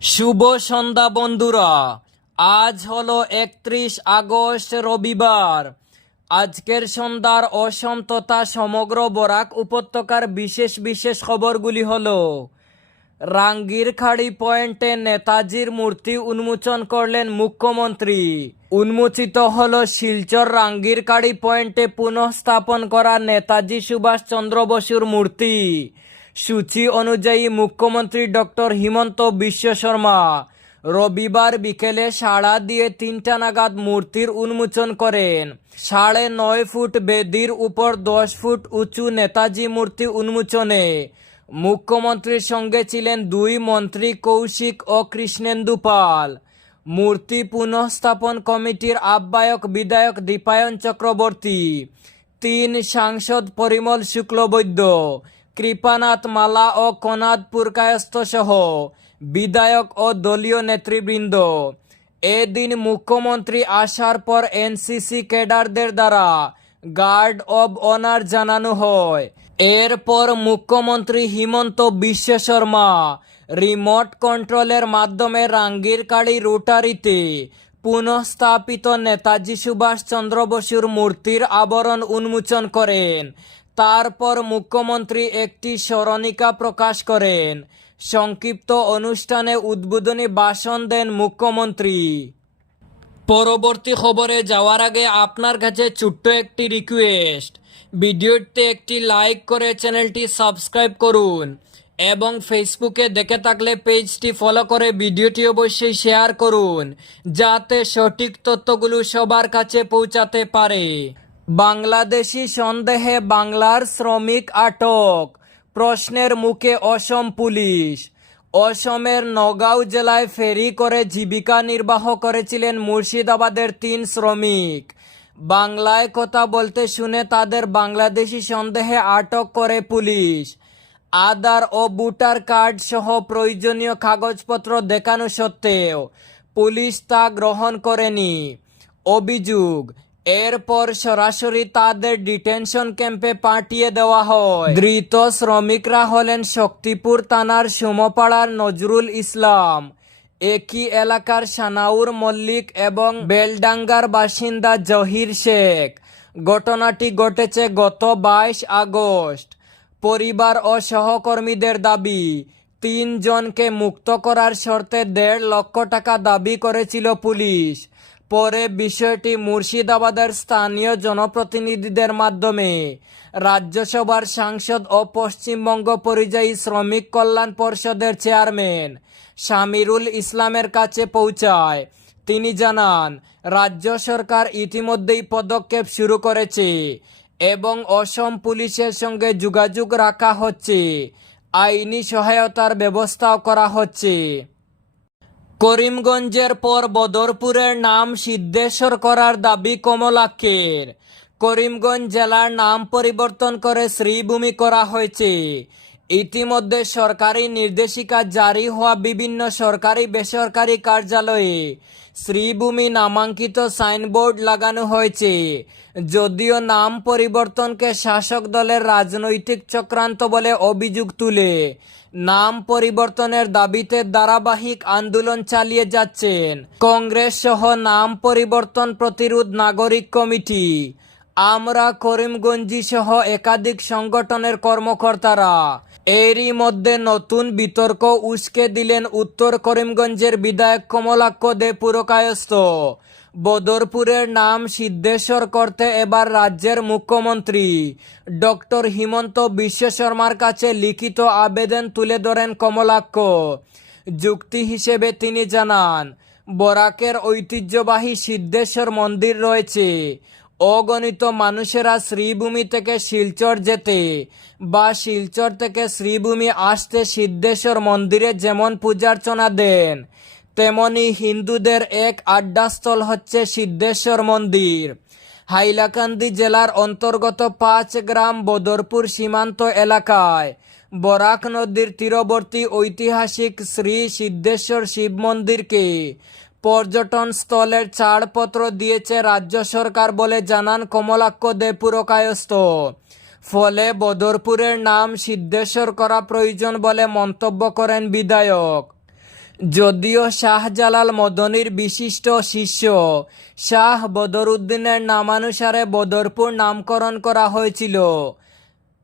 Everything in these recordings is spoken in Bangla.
শুভ সন্ধ্যা, বন্ধুরা। আজ হলো একত্রিশ আগস্ট, রবিবার। আজকের সন্ধ্যার অসম তথা সমগ্র বরাক উপত্যকার বিশেষ বিশেষ খবরগুলি হলো, রাঙ্গির খাড়ি পয়েন্টে নেতাজির মূর্তি উন্মোচন করলেন মুখ্যমন্ত্রী। উন্মোচিত হল শিলচর রাঙ্গির খাড়ি পয়েন্টে পুনঃস্থাপন করা নেতাজি সুভাষ চন্দ্র বসুর মূর্তি। সূচি অনুযায়ী মুখ্যমন্ত্রী ডক্টর হিমন্ত বিশ্ব শর্মা রবিবার বিকেলে সাড়া দিয়ে তিনটা নাগাদ মূর্তির উন্মোচন করেন। সাড়ে নয় ফুট বেদির উপর দশ ফুট উঁচু নেতাজি মূর্তি উন্মোচনে। মুখ্যমন্ত্রীর সঙ্গে ছিলেন দুই মন্ত্রী কৌশিক ও কৃষ্ণেন্দু পাল। মূর্তি পুনঃস্থাপন কমিটির আহ্বায়ক বিধায়ক দীপায়ন চক্রবর্তী। তিন সাংসদ পরিমল শুক্লবৈদ্য। কৃপানাথ মালা ও কনাদ পুরকায়স্থ সহ বিধায়ক ও দলীয় নেতৃবৃন্দ। এদিন মুখ্যমন্ত্রী আসার পর এনসিসি ক্যাডারদের দ্বারা গার্ড অব অনার জানানো হয়। এরপর মুখ্যমন্ত্রী হিমন্ত বিশ্ব শর্মা রিমোট কন্ট্রোলের মাধ্যমে রাঙ্গিরকাড়ি রোটারিতে পুনঃস্থাপিত নেতাজি সুভাষ চন্দ্র বসুর মূর্তির আবরণ উন্মোচন করেন। তারপর মুখ্যমন্ত্রী একটি স্মরণিকা প্রকাশ করেন। সংক্ষিপ্ত অনুষ্ঠানে উদ্বোধনী ভাষণ দেন মুখ্যমন্ত্রী। পরবর্তী খবরে যাওয়ার আগে আপনার কাছে ছোট্ট একটি রিকোয়েস্ট ভিডিওতে একটি লাইক করে চ্যানেলটি সাবস্ক্রাইব করুন এবং ফেসবুকে দেখে থাকলে পেজটি ফলো করে ভিডিওটি অবশ্যই শেয়ার করুন, যাতে সঠিক তথ্যগুলো সবার কাছে পৌঁছাতে পারে। বাংলাদেশি সন্দেহে বাংলার শ্রমিক আটক। প্রশ্নের মুখে অসম পুলিশ। অসমের নগাঁও জেলায় ফেরি করে জীবিকা নির্বাহ করেছিলেন মুর্শিদাবাদের তিন শ্রমিক। বাংলায় কথা বলতে শুনে তাদের বাংলাদেশি সন্দেহে আটক করে পুলিশ। আধার ও ভোটার কার্ড সহ প্রয়োজনীয় কাগজপত্র দেখানো সত্ত্বেও পুলিশ তা গ্রহণ করেনি। অভিযোগ এরপর সরাসরি তাদের ডিটেনশন ক্যাম্পে পাঠিয়ে দেওয়া হয়। ধৃত শ্রমিকরা হলেন শক্তিপুর থানার সুমপাড়ার নজরুল ইসলাম। একই এলাকার সানাউর মল্লিক এবং বেলডাঙ্গার বাসিন্দা জহির শেখ। ঘটনাটি ঘটেছে গত বাইশ আগস্ট। পরিবার ও সহকর্মীদের দাবি, তিনজনকে মুক্ত করার শর্তে দেড় লক্ষ টাকা দাবি করেছিল পুলিশ। পরে বিষয়টি মুর্শিদাবাদের স্থানীয় জনপ্রতিনিধিদের মাধ্যমে রাজ্যসভার সাংসদ ও পশ্চিমবঙ্গ পরিযায়ী শ্রমিক কল্যাণ পর্ষদের চেয়ারম্যান শামিরুল ইসলামের কাছে পৌঁছায়। তিনি জানান, রাজ্য সরকার ইতিমধ্যেই পদক্ষেপ শুরু করেছে এবং অসম পুলিশের সঙ্গে যোগাযোগ রাখা হচ্ছে। আইনি সহায়তার ব্যবস্থাও করা হচ্ছে। করিমগঞ্জের পর বদরপুরের নাম সিদ্ধেশ্বর করার দাবি কমলাক্ষের। করিমগঞ্জ জেলার নাম পরিবর্তন করে শ্রীভূমি করা হয়েছে। ইতিমধ্যে সরকারি নির্দেশিকা জারি হওয়া বিভিন্ন সরকারি বেসরকারি কার্যালয়ে শ্রীভূমি নামাঙ্কিত সাইনবোর্ড লাগানো হয়েছে। যদিও নাম পরিবর্তনকে শাসক দলের রাজনৈতিক চক্রান্ত বলে অভিযোগ তুলে নাম পরিবর্তনের দাবিতে ধারাবাহিক আন্দোলন চালিয়ে যাচ্ছেন কংগ্রেস সহ নাম পরিবর্তন প্রতিরোধ নাগরিক কমিটি। আমরা করিমগঞ্জি সহ একাধিক সংগঠনের কর্মকর্তারা। এরই মধ্যে নতুন বিতর্ক উস্কে দিলেন উত্তর করিমগঞ্জের বিধায়ক কমলাক্ষ দে পুরকায়স্থ। বদরপুরের নাম সিদ্ধেশ্বর করতে এবার রাজ্যের মুখ্যমন্ত্রী। ডক্টর হিমন্ত বিশ্ব শর্মার কাছে লিখিত আবেদন তুলে ধরেন কমলাক্ষ। যুক্তি হিসেবে তিনি জানান, বরাকের ঐতিহ্যবাহী সিদ্ধেশ্বর মন্দির রয়েছে। অগণিত মানুষেরা শ্রীভূমি থেকে শিলচর যেতে বা শিলচর থেকে শ্রীভূমি আসতে সিদ্ধেশ্বর মন্দিরে যেমন পূজার্চনা দেন তেমনি হিন্দুদের এক আড্ডাস্থল হচ্ছে সিদ্ধেশ্বর মন্দির। হাইলাকান্দি জেলার অন্তর্গত পাঁচ গ্রাম বদরপুর সীমান্ত এলাকায়। বরাক নদীর তীরবর্তী ঐতিহাসিক শ্রী সিদ্ধেশ্বর শিব মন্দিরকে পর্যটন স্থলের ছাড়পত্র দিয়েছে রাজ্য সরকার বলে জানান কমলাক্ষ দে পুরকায়স্থ। ফলে বদরপুরের নাম সিদ্ধেশ্বর করা প্রয়োজন বলে মন্তব্য করেন বিধায়ক। যদিও শাহজালাল মদনীর বিশিষ্ট শিষ্য, শাহ বদরুদ্দিনের নামানুসারে বদরপুর নামকরণ করা হয়েছিল।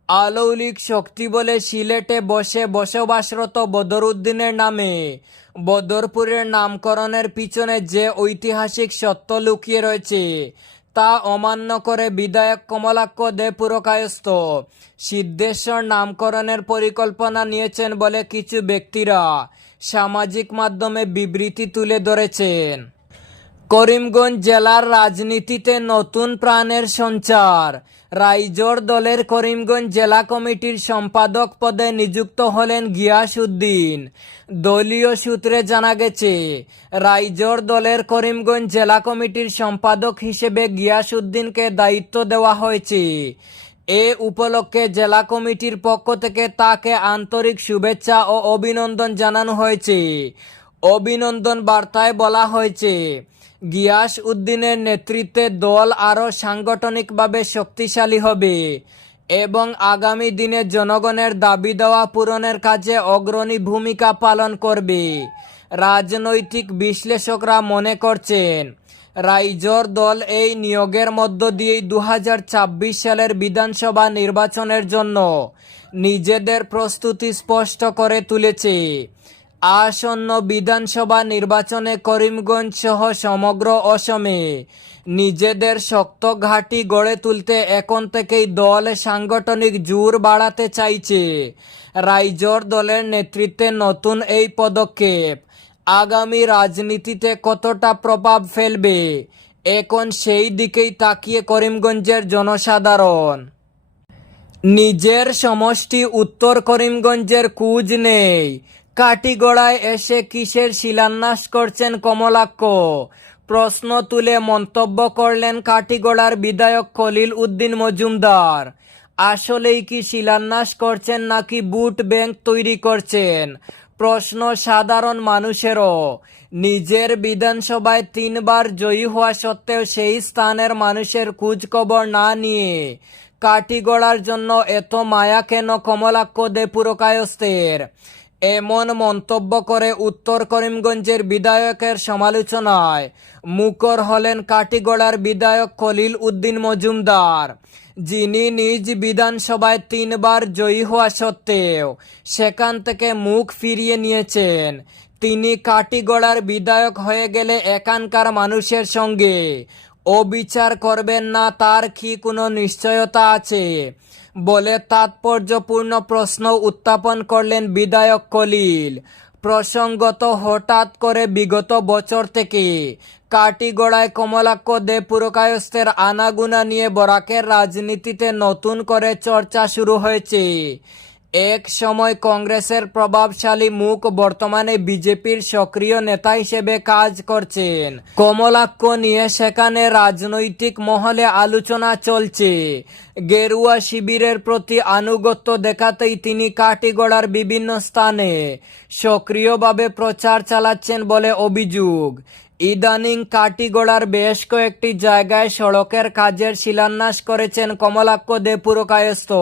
আলৌলিক শক্তি বলে সিলেটে বসে বসবাসরত বদরুদ্দিনের নামে বদরপুরের নামকরণের পিছনে যে ঐতিহাসিক সত্য লুকিয়ে রয়েছে, তা অমান্য করে বিধায়ক কমলাক্ষ দে পুরকায়স্থ সিদ্ধেশ্বর নামকরণের পরিকল্পনা নিয়েছেন বলে কিছু ব্যক্তিরা। সামাজিক মাধ্যমে বিবৃতি তুলে ধরেছেন। করিমগঞ্জ জেলার রাজনীতিতে নতুন প্রাণের সঞ্চার। রাইজোর দলের করিমগঞ্জ জেলা কমিটির সম্পাদক পদে নিযুক্ত হলেন গিয়াস উদ্দিন দলীয় সূত্রে জানা গেছে, রাইজোর দলের করিমগঞ্জ জেলা কমিটির সম্পাদক হিসেবে গিয়াস উদ্দিনকে দায়িত্ব দেওয়া হয়েছে। এ উপলক্ষে জেলা কমিটির পক্ষ থেকে তাকে আন্তরিক শুভেচ্ছা ও অভিনন্দন জানানো হয়েছে। অভিনন্দন বার্তায় বলা হয়েছে, গিয়াস উদ্দিনের নেতৃত্বে দল আরও সাংগঠনিকভাবে শক্তিশালী হবে এবং আগামী দিনে জনগণের দাবি দেওয়া পূরণের কাজে অগ্রণী ভূমিকা পালন করবে। রাজনৈতিক বিশ্লেষকরা মনে করছেন রাইজর দল এই নিয়োগের মধ্য দিয়েই দু হাজার ছাব্বিশ সালের বিধানসভা নির্বাচনের জন্য নিজেদের প্রস্তুতি স্পষ্ট করে তুলেছে। আসন্ন বিধানসভা নির্বাচনে করিমগঞ্জ সহ সমগ্র অসমে নিজেদের শক্ত ঘাঁটি গড়ে তুলতে এখন থেকেই দল সাংগঠনিক জোর বাড়াতে চাইছে। রাইজর দলের নেতৃত্বে নতুন এই পদক্ষেপ আগামী রাজনীতিতে কতটা প্রভাব ফেলবে? এখন সেই দিকেই তাকিয়ে করিমগঞ্জের জনসাধারণ। নিজের সমষ্টি উত্তর করিমগঞ্জের কুজ নেই। কাটিগড়ায় এসে কিসের শিলান্যাস করছেন কমলাক্ষ? প্রশ্ন তুলে মন্তব্য করলেন কাটিগড়ার বিধায়ক খলিল উদ্দিন মজুমদার। আসলেই কি শিলান্যাস করছেন নাকি বুট ব্যাংক তৈরি করছেন? প্রশ্ন সাধারণ মানুষেরও। নিজের বিধানসভায় তিনবার জয়ী হওয়া সত্ত্বেও সেই স্থানের মানুষের খোঁজখবর না নিয়ে কাটি গড়ার জন্য এত মায়া কেন কমলাক্ষ দে পুরকায়স্তের এমন মন্তব্য করে উত্তর করিমগঞ্জের বিধায়কের সমালোচনায় মুকর হলেন কাটিগড়ার বিধায়ক খলিল উদ্দিন মজুমদার, যিনি নিজ বিধানসভায় তিনবার জয়ী হওয়া সত্ত্বেও সেখান থেকে মুখ ফিরিয়ে নিয়েছেন। তিনি কাটিগড়ার বিধায়ক হয়ে গেলে এখানকার মানুষের সঙ্গে অবিচার করবেন না, তার কি কোনো নিশ্চয়তা আছে? বলে তাৎপর্যপূর্ণ প্রশ্ন উত্থাপন করলেন বিধায়ক কলিল। প্রসঙ্গত হঠাৎ করে বিগত বছর থেকে কাটিগড়ায় কমলাক্ষ দে পুরকায়স্থের আনাগুনা নিয়ে বরাকের রাজনীতিতে নতুন করে চর্চা শুরু হয়েছে। এক সময় কংগ্রেসের প্রভাবশালী মুখ বর্তমানে বিজেপির সক্রিয় নেতা হিসেবে কাজ করছেন। কমলাক্ষ নিয়ে সেখানে রাজনৈতিক মহলে আলোচনা চলছে। গেরুয়া শিবিরের প্রতি আনুগত্য দেখাতেই তিনি কাটিগড়ার বিভিন্ন স্থানে সক্রিয়ভাবে প্রচার চালাচ্ছেন বলে অভিযোগ। ইদানিং কাটিগড়ার বেশ কয়েকটি জায়গায় সড়কের কাজের শিলান্যাস করেছেন কমলাক্ষ দে পুরকায়স্থ।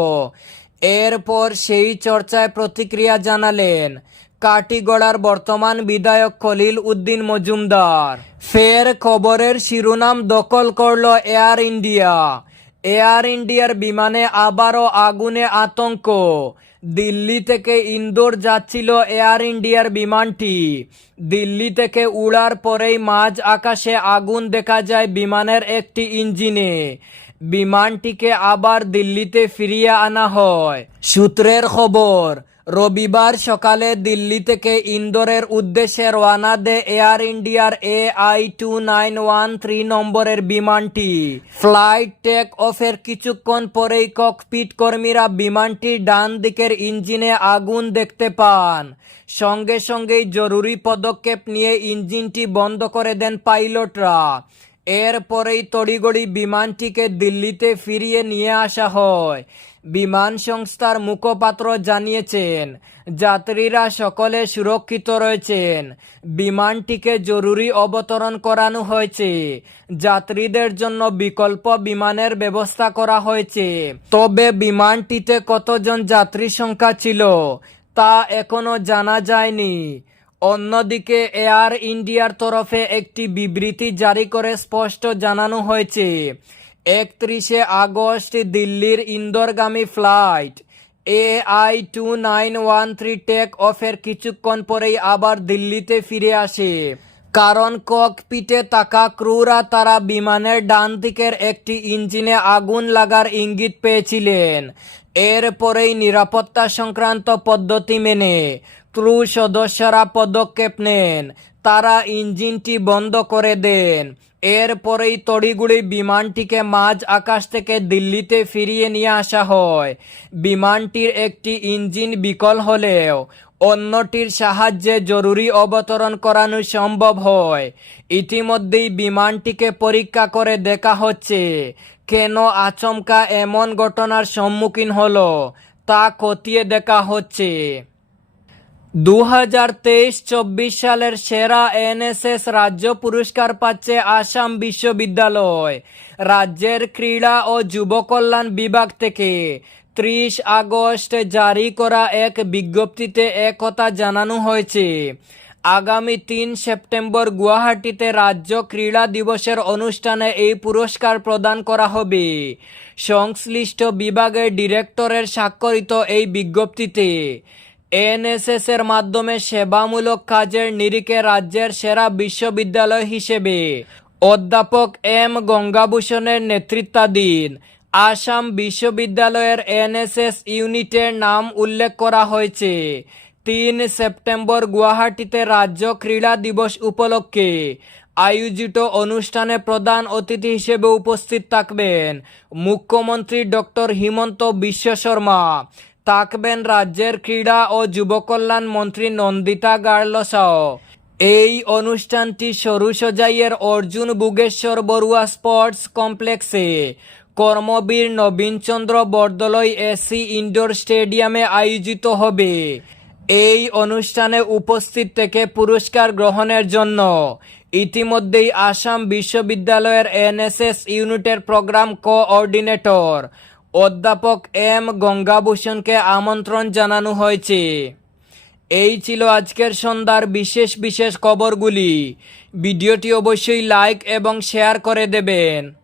এরপর সেই চর্চায় প্রতিক্রিয়া জানালেন কাটিগড়ার বর্তমান বিধায়ক খলিল উদ্দিন মজুমদার। ফের খবরের শিরোনাম দখল করল এয়ার ইন্ডিয়া। এয়ার ইন্ডিয়ার বিমানে আবারও আগুনে আতঙ্ক। দিল্লি থেকে ইন্দোর যাচ্ছিল এয়ার ইন্ডিয়ার বিমানটি। দিল্লি থেকে উড়ার পরেই মাঝ আকাশে আগুন দেখা যায় বিমানের একটি ইঞ্জিনে। বিমানটিকে আবার দিল্লিতে ফিরিয়ে আনা হয়। সূত্রের খবর, রবিবার সকালে দিল্লি থেকে ইন্দোরের উদ্দেশ্যে রওনা দেয় এয়ার ইন্ডিয়ার A I two nine one three নম্বরের বিমানটি। ফ্লাইট টেক অফের কিছুক্ষণ পরেই ককপিট কর্মীরা বিমানটির ডান দিকের ইঞ্জিনে আগুন দেখতে পান। সঙ্গে সঙ্গেই জরুরি পদক্ষেপ নিয়ে ইঞ্জিনটি বন্ধ করে দেন পাইলটরা। এরপরেই তড়িগড়ি বিমানটিকে দিল্লিতে ফিরিয়ে নিয়ে আসা হয়। বিমান সংস্থার মুখপাত্র জানিয়েছেন, যাত্রীরা সকলে সুরক্ষিত রয়েছেন। বিমানটিকে জরুরি অবতরণ করানো হয়েছে। যাত্রীদের জন্য বিকল্প বিমানের ব্যবস্থা করা হয়েছে। তবে বিমানটিতে কতজন যাত্রী সংখ্যা ছিল তা এখনও জানা যায়নি। অন্যদিকে এয়ার ইন্ডিয়ার তরফে একটি বিবৃতি জারি করে স্পষ্ট জানানো হয়েছে। একত্রিশে আগস্ট দিল্লির ইন্দোরগামী flight A I two nine one three take অফের কিছুক্ষণ পরেই আবার দিল্লিতে ফিরে আসে। কারণ ককপিটে থাকা ক্রুরা তারা বিমানের ডান দিকের একটি ইঞ্জিনে আগুন লাগার ইঙ্গিত পেয়েছিলেন। এরপরেই নিরাপত্তা সংক্রান্ত পদ্ধতি মেনে ক্রু সদস্যরা পদক্ষেপ নেন। তারা ইঞ্জিনটি বন্ধ করে দেন। এরপরেই তড়িগুড়ি বিমানটিকে মাঝ আকাশ থেকে দিল্লিতে ফিরিয়ে নিয়ে আসা হয়। বিমানটির একটি ইঞ্জিন বিকল হলেও অন্যটির সাহায্যে জরুরি অবতরণ করানো সম্ভব হয়। ইতিমধ্যেই বিমানটিকে পরীক্ষা করে দেখা হচ্ছে, কেন আচমকা এমন ঘটনার সম্মুখীন হলো, তা খতিয়ে দেখা হচ্ছে। দু হাজার তেইশ চব্বিশ সালের সেরা এনএসএস রাজ্য পুরস্কার পাচ্ছে আসাম বিশ্ববিদ্যালয়। রাজ্যের ক্রীড়া ও যুব কল্যাণ বিভাগ থেকে ত্রিশ আগস্ট জারি করা এক বিজ্ঞপ্তিতে একথা জানানো হয়েছে। আগামী তিন সেপ্টেম্বর গুয়াহাটিতে রাজ্য ক্রীড়া দিবসের অনুষ্ঠানে এই পুরস্কার প্রদান করা হবে। সংশ্লিষ্ট বিভাগের ডিরেক্টরের স্বাক্ষরিত এই বিজ্ঞপ্তিতে এনএসএস এর মাধ্যমে সেবামূলক কাজের নিরিখে রাজ্যের সেরা বিশ্ববিদ্যালয় হিসেবে অধ্যাপক এম গঙ্গাভূষণের নেতৃত্বাধীন আসাম বিশ্ববিদ্যালয়ের এনএসএস ইউনিটের নাম উল্লেখ করা হয়েছে। তিন সেপ্টেম্বর গুয়াহাটিতে রাজ্য ক্রীড়া দিবস উপলক্ষে আয়োজিত অনুষ্ঠানে প্রধান অতিথি হিসেবে উপস্থিত থাকবেন মুখ্যমন্ত্রী ডক্টর হিমন্ত বিশ্ব শর্মা থাকবেন রাজ্যের ক্রীড়া ও যুব কল্যাণ মন্ত্রী নন্দিতা গার্লসাও এই অনুষ্ঠানটি সরুসজাইয়ের অর্জুন বুগেশ্বর বড়ুয়া স্পোর্টস কমপ্লেক্সে। কর্মবীর নবীনচন্দ্র বরদলৈ এসি ইনডোর স্টেডিয়ামে আয়োজিত হবে। এই অনুষ্ঠানে উপস্থিত থেকে পুরস্কার গ্রহণের জন্য ইতিমধ্যেই আসাম বিশ্ববিদ্যালয়ের এনএসএস ইউনিটের প্রোগ্রাম কোঅর্ডিনেটর অধ্যাপক এম গঙ্গাভূষণকে আমন্ত্রণ জানানো হয়েছে। এই ছিল আজকের সন্ধ্যার বিশেষ বিশেষ খবরগুলি। ভিডিওটি অবশ্যই লাইক এবং শেয়ার করে দেবেন।